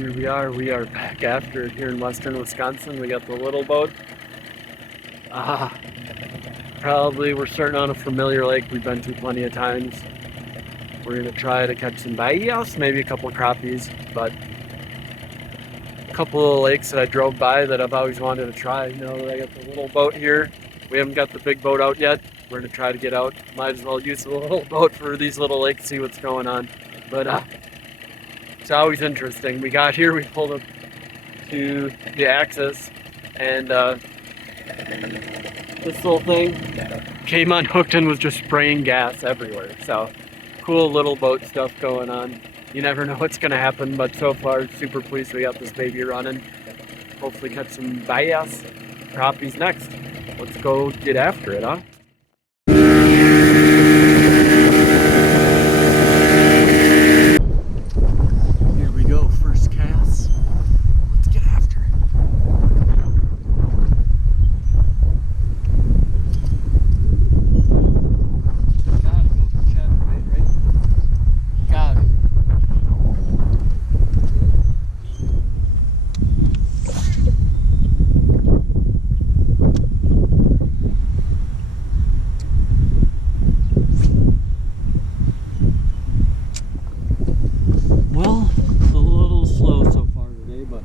Here we are back after it here in western Wisconsin. We got the little boat. Probably we're starting on a familiar lake we've been to plenty of times. We're gonna try to catch some bahías, maybe a couple of crappies, but a couple of lakes that I drove by that I've always wanted to try. You know, I got the little boat here. We haven't got the big boat out yet. We're gonna try to get out. Might as well use the little boat for these little lakes, see what's going on. But it's always interesting. We got here, we pulled up to the axis, and this little thing came unhooked and was just spraying gas everywhere. So cool little boat stuff going on. You never know what's gonna happen, but so far super pleased we got this baby running. Hopefully catch some bahías, crappies next. Let's go get after it, huh? Here we go, first cast. Let's get after it. Gotta go for chatterbait, right? Got it. Well, it's a little slow so far today, but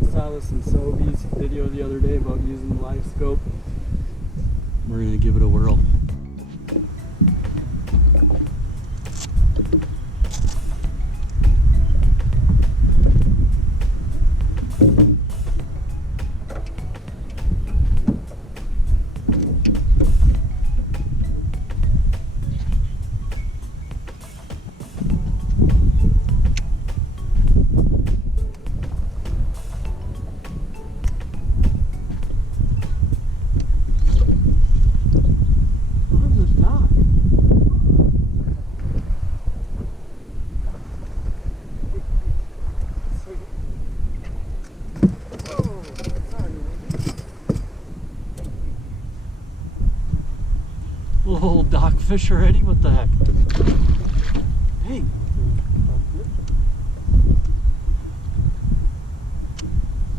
I saw this in Sobe's video the other day about using the live scope. We're gonna give it a whirl. Little dock fish already? What the heck? Dang.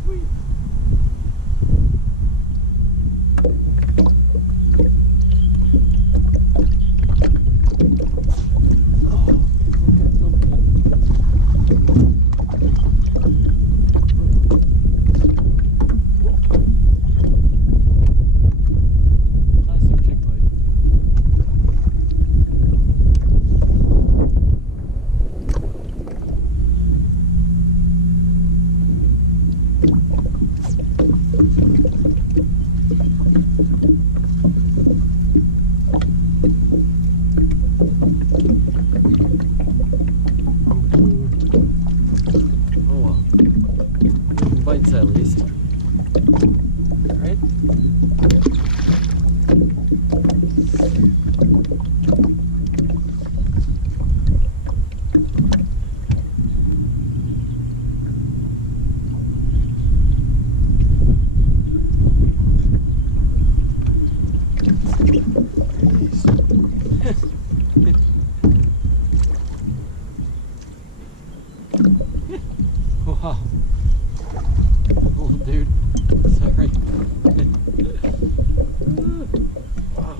Sweet. Oh, look at something. Classic jig bite. Oh well. Bites at least. Right? Wow. Oh, dude. Sorry. Wow.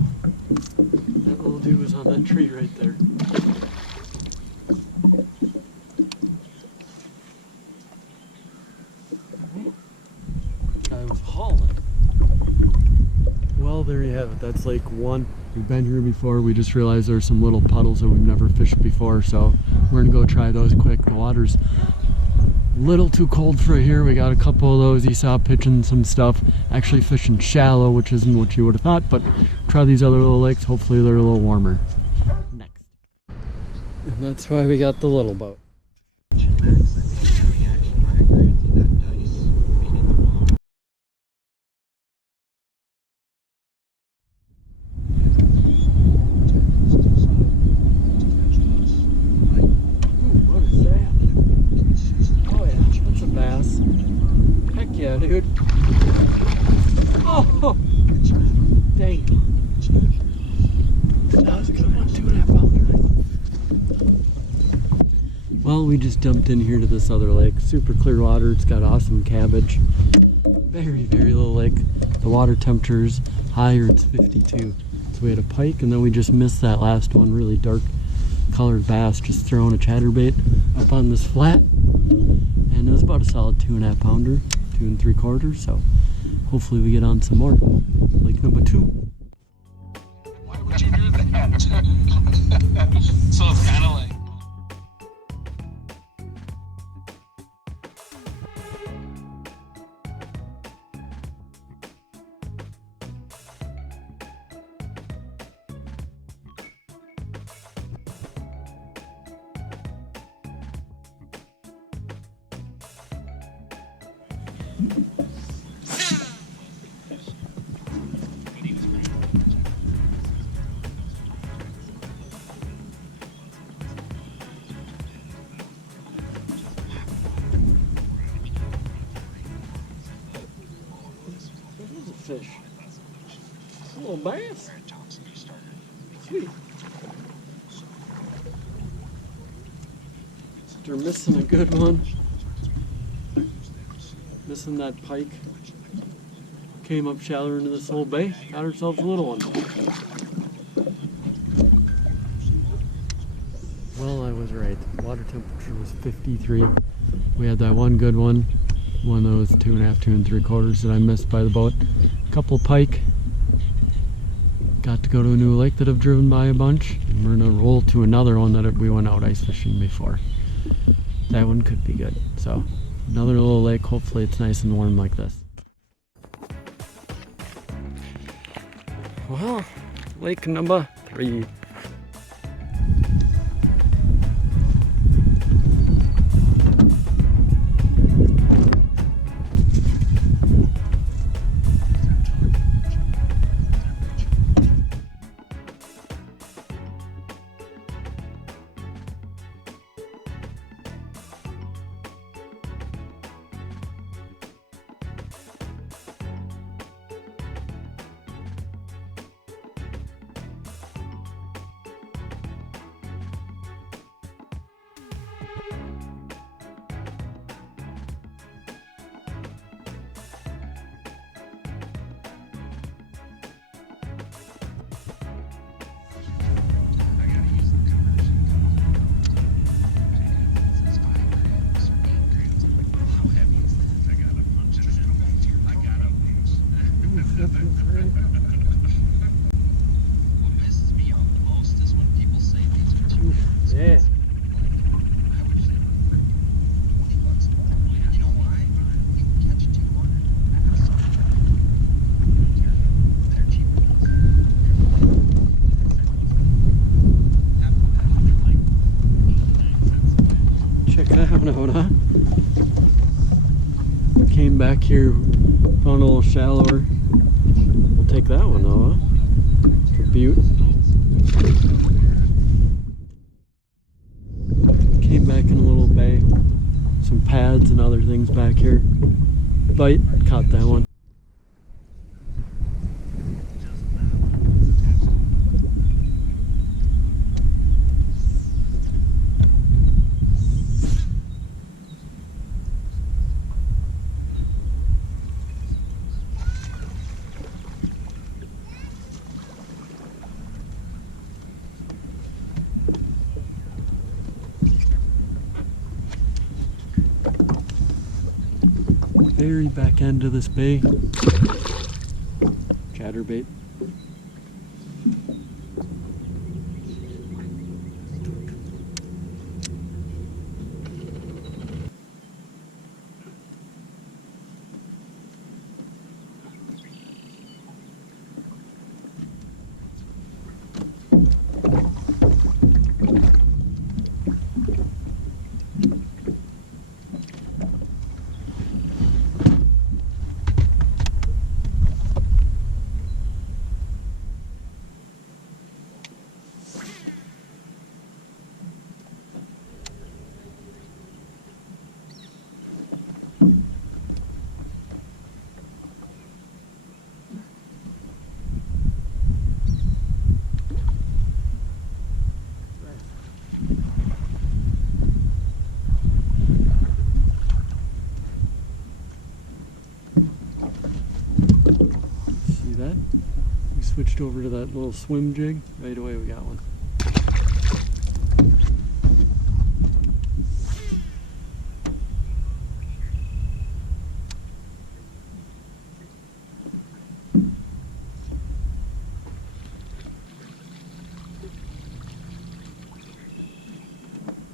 That little dude was on that tree right there. Guy was hauling. Well, there you have it. That's lake one. We've been here before. We just realized there's some little puddles that we've never fished before, so we're gonna go try those quick. The water's a little too cold for here. We got a couple of those Esau pitching some stuff, actually fishing shallow, which isn't what you would have thought, but try these other little lakes. Hopefully they're a little warmer. Next. And that's why we got the little boat. Yeah, dude. Oh, dang. That was a good one, 2.5 pounder. Well, we just jumped in here to this other lake. Super clear water. It's got awesome cabbage. Very, very low lake. The water temperature's higher. It's 52. So we had a pike, and then we just missed that last one. Really dark colored bass. Just throwing a chatterbait up on this flat, and it was about a solid 2.5 pounder, 2 3/4. So hopefully we get on some more. Lake number 2. Why would you do that? So it's kind of like. Fish. A little bass. Sweet. They're missing a good one. Missing that pike. Came up shallower into this whole bay. Got ourselves a little one. Well, I was right. Water temperature was 53. We had that one good one. One of those 2.5, 2 3/4 that I missed by the boat. A couple pike. Got to go to a new lake that I've driven by a bunch. And we're gonna roll to another one that we went out ice fishing before. That one could be good. So another little lake. Hopefully it's nice and warm like this. Well, lake number 3. What messes me up the most is when people say these are too much. Yeah. I would say $20 more. You know why? You can catch 200 bass. They're cheaper than Check that one out, huh? Came back here, found a little shallower. We'll take that one though, huh? It's a beaut. Came back in a little bay. Some pads and other things back here. Bite, caught that one. Very back end of this bay. Chatterbait. that. We switched over to that little swim jig. Right away we got one.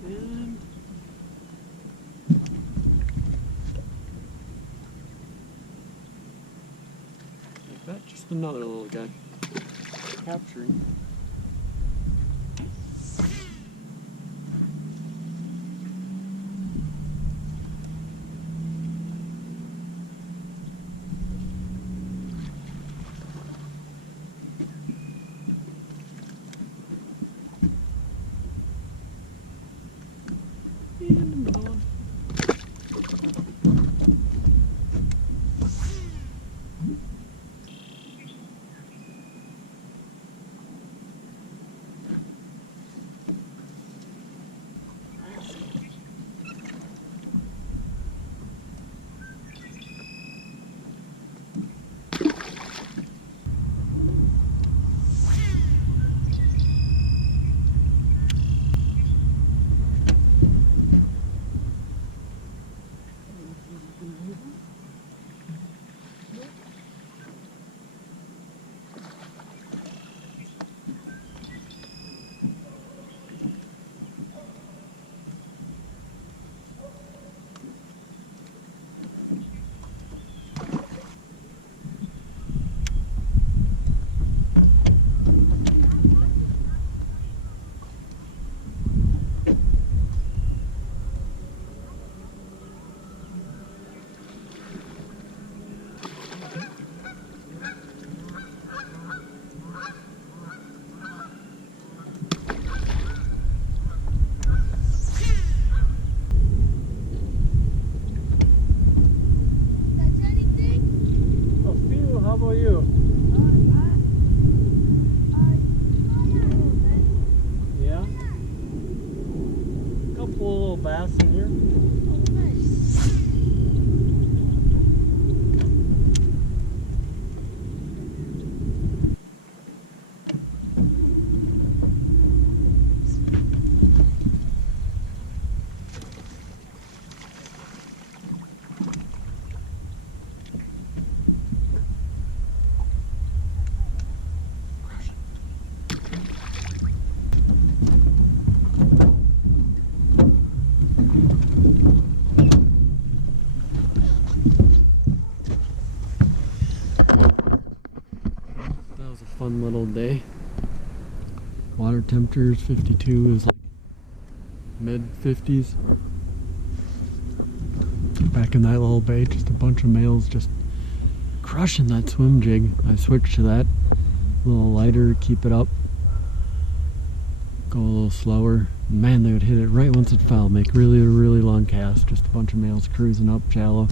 And like that, just another little guy. Capturing. And another one. How about you? Yeah? Couple of little bass in here. That was a fun little day. Water temperatures 52 is like mid 50s. Back in that little bay, just a bunch of males just crushing that swim jig. I switched to that. A little lighter, keep it up. Go a little slower. Man, they would hit it right once it fell. Make really long casts. Just a bunch of males cruising up shallow.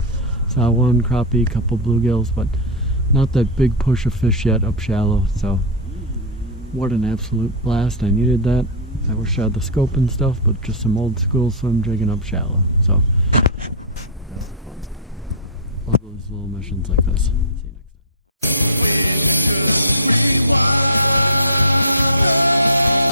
Saw one crappie, couple bluegills, but not that big push of fish yet up shallow. So what an absolute blast. I needed that. I wish I had the scope and stuff, but just some old school swim jigging up shallow. So that was fun. Love those little missions like this.